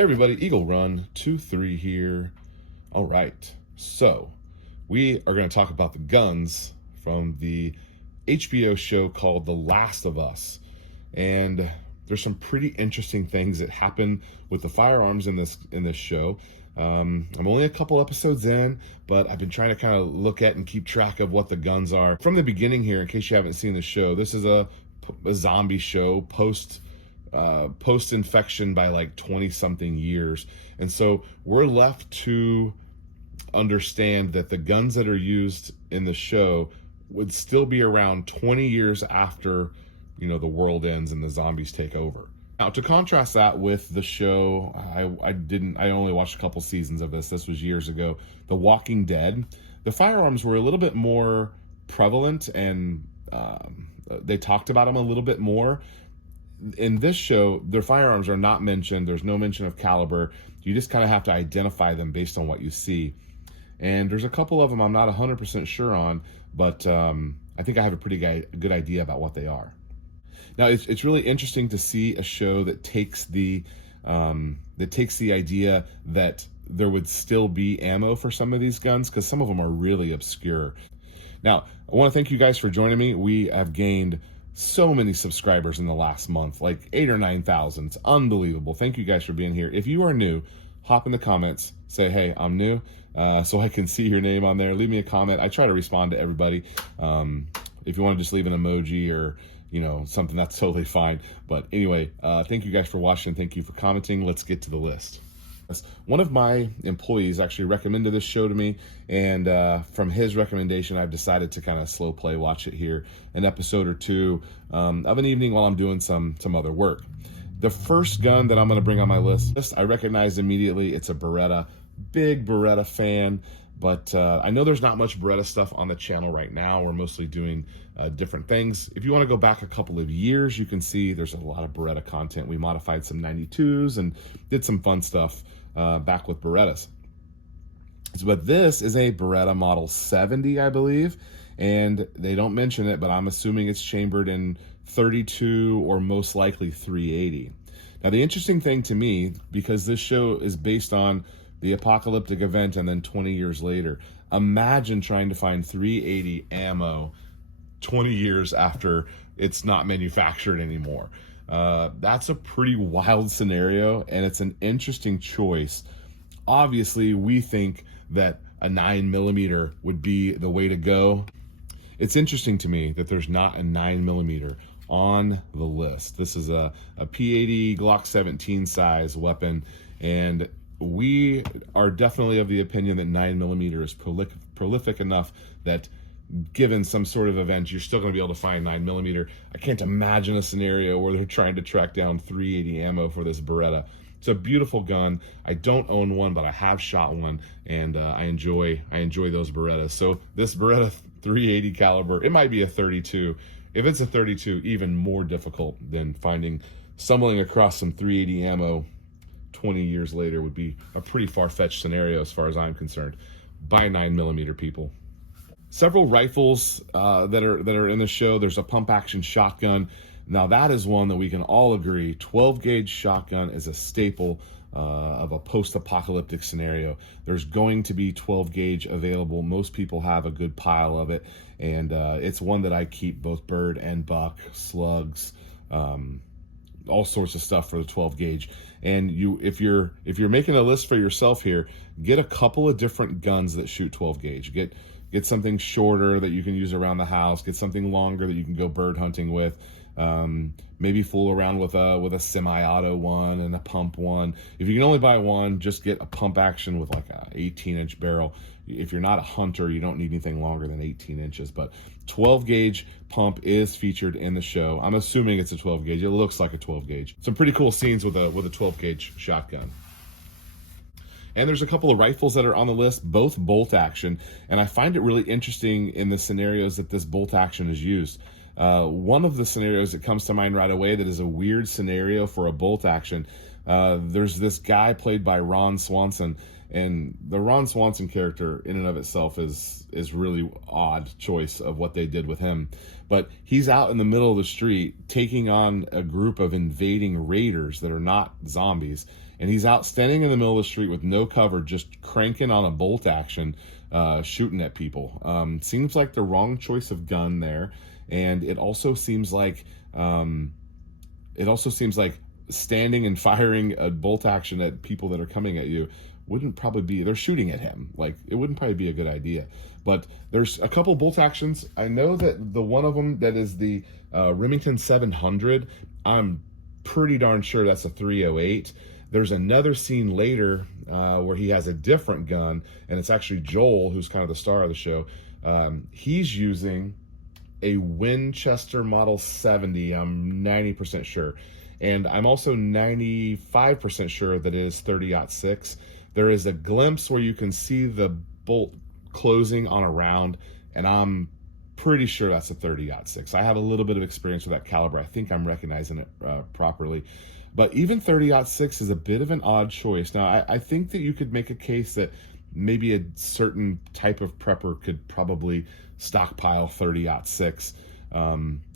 Hey everybody, Eagle Run 23 here. All right, so we are going to talk about the guns from the HBO show called The Last of Us. And there's some pretty interesting things that happen with the firearms in this show. I'm only a couple episodes in, but I've been trying to kind of look at and keep track of what the guns are. From the beginning here, in case you haven't seen the show, this is a zombie show post-infection by like 20 something years, and so we're left to understand that the guns that are used in the show would still be around 20 years after the world ends and the zombies take over. Now, to contrast that with the show, I only watched a couple seasons of this was years ago, The Walking Dead. The firearms were a little bit more prevalent, and they talked about them a little bit more. In this show, their firearms are not mentioned. There's no mention of caliber. You just kind of have to identify them based on what you see. And there's a couple of them I'm not 100% sure on, but I think I have a pretty good idea about what they are. Now, it's really interesting to see a show that takes the idea that there would still be ammo for some of these guns, because some of them are really obscure. Now, I want to thank you guys for joining me. We have gained so many subscribers in the last month, like 8,000 or 9,000. It's unbelievable. Thank you guys for being here. If you are new, hop in the comments, say, hey, I'm new, so I can see your name on there. Leave me a comment. I try to respond to everybody. If you want to just leave an emoji or something, that's totally fine. But anyway, thank you guys for watching. Thank you for commenting. Let's get to the list. One of my employees actually recommended this show to me, and from his recommendation, I've decided to kind of slow play watch it here, an episode or two of an evening while I'm doing some other work. The first gun that I'm going to bring on my list, I recognized immediately. It's a Beretta. Big Beretta fan, but I know there's not much Beretta stuff on the channel right now. We're mostly doing different things. If you want to go back a couple of years, you can see there's a lot of Beretta content. We modified some 92s and did some fun stuff back with Berettas. But this is a Beretta Model 70, I believe, and they don't mention it, but I'm assuming it's chambered in 32 or most likely 380. Now, the interesting thing to me, because this show is based on the apocalyptic event and then 20 years later, imagine trying to find 380 ammo 20 years after it's not manufactured anymore. That's a pretty wild scenario, and it's an interesting choice. Obviously, we think that a 9mm would be the way to go. It's interesting to me that there's not a 9mm on the list. This is a P80 Glock 17 size weapon, and we are definitely of the opinion that 9mm is prolific enough that given some sort of event, you're still going to be able to find 9mm. I can't imagine a scenario where they're trying to track down 380 ammo for this Beretta. It's a beautiful gun. I don't own one, but I have shot one, and I enjoy those Berettas. So this Beretta 380 caliber, it might be a 32. If it's a 32, even more difficult than stumbling across some 380 ammo 20 years later would be a pretty far-fetched scenario as far as I'm concerned. Buy 9mm, people. Several rifles that are in the show. There's a pump action shotgun. Now that is one that we can all agree, 12 gauge shotgun is a staple of a post-apocalyptic scenario. There's going to be 12 gauge available. Most people have a good pile of it, and it's one that I keep, both bird and buck, slugs, all sorts of stuff for the 12 gauge. And if you're making a list for yourself here, get a couple of different guns that shoot 12 gauge. Get something shorter that you can use around the house. Get something longer that you can go bird hunting with. Maybe fool around with a semi-auto one and a pump one. If you can only buy one, just get a pump action with like a 18-inch barrel. If you're not a hunter, you don't need anything longer than 18 inches. But 12 gauge pump is featured in the show. I'm assuming it's a 12 gauge. It looks like a 12 gauge. Some pretty cool scenes with a 12 gauge shotgun. And there's a couple of rifles that are on the list, both bolt action. And I find it really interesting in the scenarios that this bolt action is used. One of the scenarios that comes to mind right away that is a weird scenario for a bolt action, There's this guy played by Ron Swanson, and the Ron Swanson character in and of itself is really odd choice of what they did with him. But he's out in the middle of the street taking on a group of invading raiders that are not zombies. And he's out standing in the middle of the street with no cover, just cranking on a bolt action, shooting at people. Seems like the wrong choice of gun there. And it also seems like standing and firing a bolt action at people that are coming at you wouldn't probably be, they're shooting at him. Like, it wouldn't probably be a good idea. But there's a couple bolt actions. I know that the one of them that is the Remington 700, I'm pretty darn sure that's a 308. There's another scene later where he has a different gun, and it's actually Joel, who's kind of the star of the show. He's using a Winchester Model 70, I'm 90% sure. And I'm also 95% sure that it is 30-06. There is a glimpse where you can see the bolt closing on a round, and I'm pretty sure that's a 30-06. I have a little bit of experience with that caliber. I think I'm recognizing it properly. But even 30-06 is a bit of an odd choice. Now, I think that you could make a case that maybe a certain type of prepper could probably stockpile 30-06.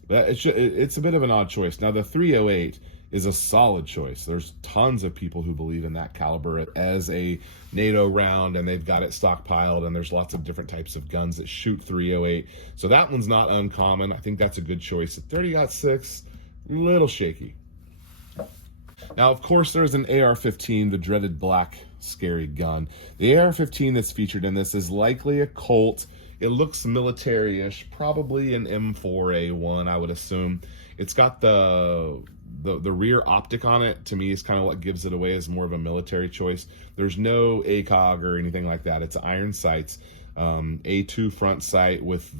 It's a bit of an odd choice. Now, the 308 is a solid choice. There's tons of people who believe in that caliber as a NATO round, and they've got it stockpiled, and there's lots of different types of guns that shoot 308. So that one's not uncommon. I think that's a good choice. At 30-06, a little shaky. Now, of course, there's an AR-15, the dreaded black, scary gun. The AR-15 that's featured in this is likely a Colt. It looks military-ish, probably an M4A1, I would assume. It's got the rear optic on it. To me, is kind of what gives it away as more of a military choice. There's no ACOG or anything like that. It's iron sights, A2 front sight with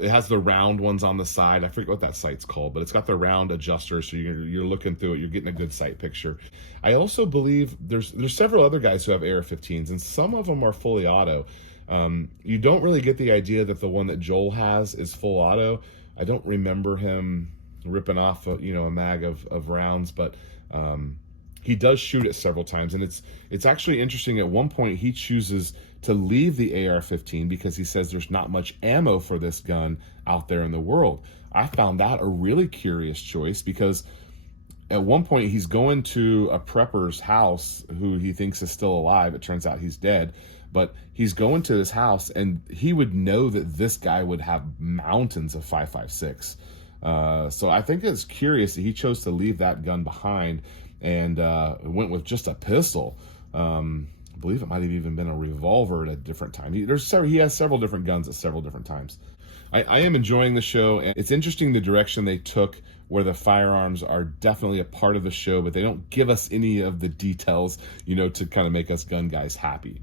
it has the round ones on the side. I forget what that sight's called, but it's got the round adjuster, so you're looking through it, you're getting a good sight picture. I also believe there's several other guys who have AR-15s, and some of them are fully auto. You don't really get the idea that the one that Joel has is full auto. I don't remember him ripping off a mag of rounds, but he does shoot it several times, and it's actually interesting. At one point, he chooses to leave the AR-15 because he says there's not much ammo for this gun out there in the world. I found that a really curious choice, because at one point he's going to a prepper's house who he thinks is still alive. It turns out he's dead, but he's going to his house, and he would know that this guy would have mountains of 5.56. So I think it's curious that he chose to leave that gun behind and went with just a pistol. I believe it might have even been a revolver at a different time. He has several different guns at several different times. I am enjoying the show, and it's interesting the direction they took, where the firearms are definitely a part of the show, but they don't give us any of the details, to kind of make us gun guys happy.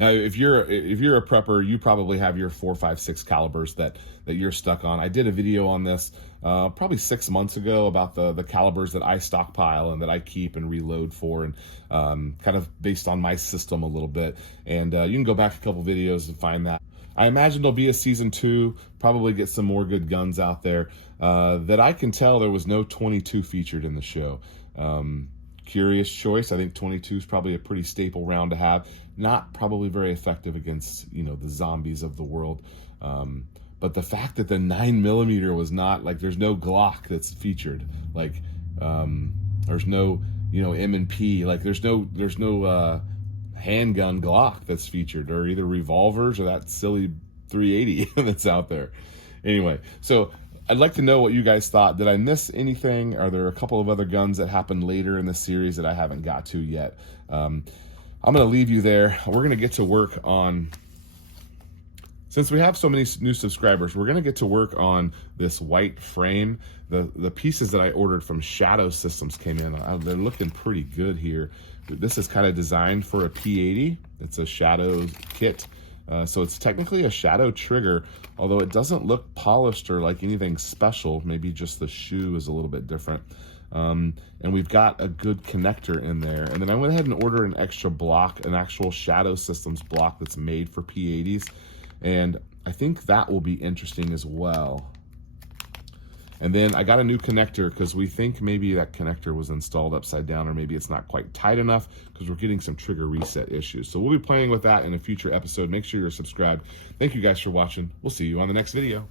Now, if you're a prepper, you probably have your 4.56 calibers that you're stuck on. I did a video on this probably 6 months ago about the calibers that I stockpile and that I keep and reload for, and kind of based on my system a little bit. And you can go back a couple videos and find that. I imagine there'll be a season 2, probably get some more good guns out there. That I can tell, there was no 22 featured in the show. Curious choice. I think 22 is probably a pretty staple round to have. Not probably very effective against, the zombies of the world. But the fact that the 9mm was not, like, there's no Glock that's featured. Like, there's no, M&P. Like, there's no handgun Glock that's featured, or either revolvers or that silly 380 that's out there. Anyway, so I'd like to know what you guys thought. Did I miss anything? Are there a couple of other guns that happened later in the series that I haven't got to yet? I'm going to leave you there. We're going to get to work on, since we have so many new subscribers, we're going to get to work on this white frame. The pieces that I ordered from Shadow Systems came in. They're looking pretty good here. This is kind of designed for a P80. It's a Shadow kit. So it's technically a Shadow trigger, although it doesn't look polished or like anything special. Maybe just the shoe is a little bit different. And we've got a good connector in there. And then I went ahead and ordered an extra block, an actual Shadow Systems block that's made for P80s. And I think that will be interesting as well. And then I got a new connector because we think maybe that connector was installed upside down, or maybe it's not quite tight enough because we're getting some trigger reset issues. So we'll be playing with that in a future episode. Make sure you're subscribed. Thank you guys for watching. We'll see you on the next video.